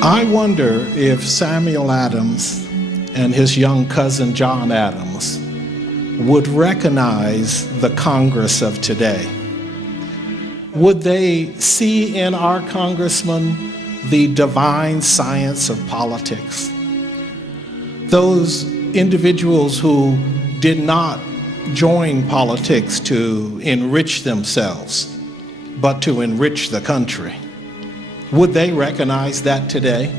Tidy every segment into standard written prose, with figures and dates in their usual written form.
I wonder if Samuel Adams and his young cousin John Adams would recognize the Congress of today. Would they see in our congressman the divine science of politics? Those individuals who did not join politics to enrich themselves, but to enrich the country. Would they recognize that today?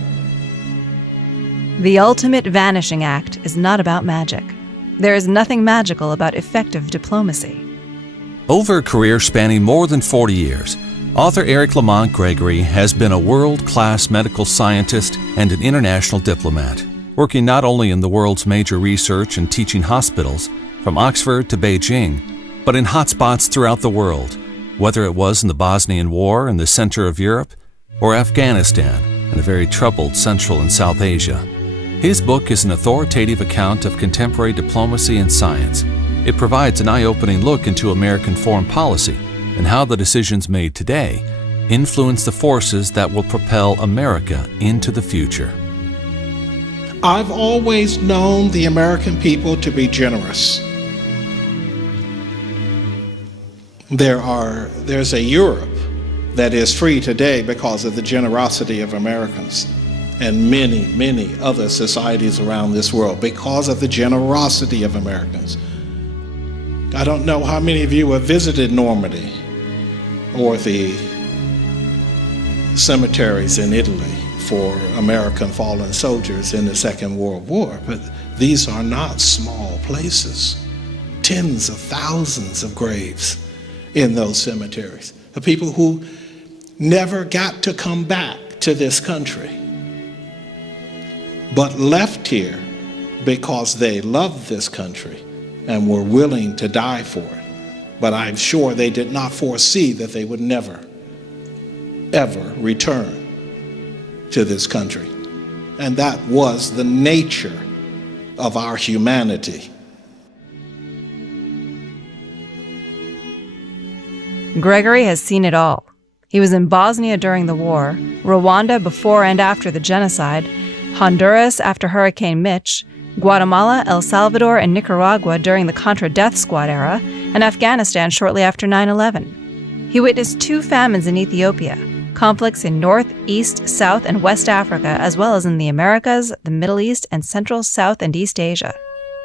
The ultimate Vanishing Act is not about magic. There is nothing magical about effective diplomacy. Over a career spanning more than 40 years, author LaMont Gregory has been a world-class medical scientist and an international diplomat, working not only in the world's major research and teaching hospitals, from Oxford to Beijing, but in hotspots throughout the world, whether it was in the Bosnian War in the center of Europe, or Afghanistan and a very troubled Central and South Asia. His book is an authoritative account of contemporary diplomacy and science. It provides an eye-opening look into American foreign policy and how the decisions made today influence the forces that will propel America into the future. I've always known the American people to be generous. There's a Europe that is free today because of the generosity of Americans, and many, many other societies around this world because of the generosity of Americans. I don't know how many of you have visited Normandy or the cemeteries in Italy for American fallen soldiers in the Second World War, but these are not small places. Tens of thousands of graves in those cemeteries of people who never got to come back to this country, but left here because they loved this country and were willing to die for it. But I'm sure they did not foresee that they would never, ever return to this country. And that was the nature of our humanity. Gregory has seen it all. He was in Bosnia during the war, Rwanda before and after the genocide, Honduras after Hurricane Mitch, Guatemala, El Salvador, and Nicaragua during the Contra Death Squad era, and Afghanistan shortly after 9/11. He witnessed 2 famines in Ethiopia, conflicts in North, East, South, and West Africa, as well as in the Americas, the Middle East, and Central, South, and East Asia.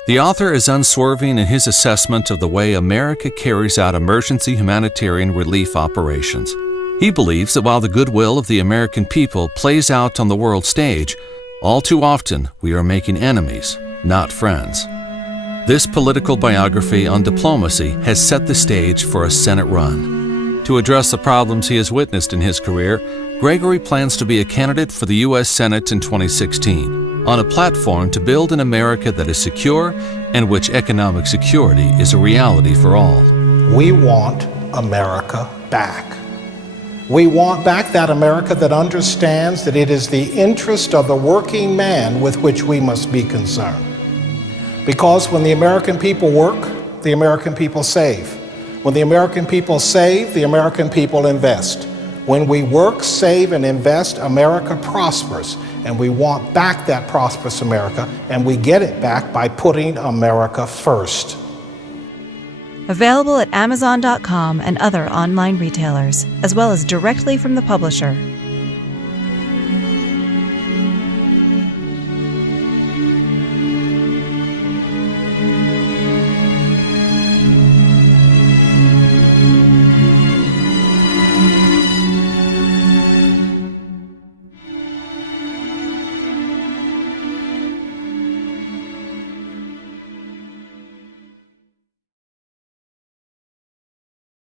The author is unswerving in his assessment of the way America carries out emergency humanitarian relief operations. He believes that while the goodwill of the American people plays out on the world stage, all too often we are making enemies, not friends. This political biography on diplomacy has set the stage for a Senate run. To address the problems he has witnessed in his career, Gregory plans to be a candidate for the U.S. Senate in 2016. On a platform to build an America that is secure and which economic security is a reality for all. We want America back. We want back that America that understands that it is the interest of the working man with which we must be concerned. Because when the American people work, the American people save. When the American people save, the American people invest. When we work, save, and invest, America prospers. And we want back that prosperous America, and we get it back by putting America first. Available at Amazon.com and other online retailers, as well as directly from the publisher.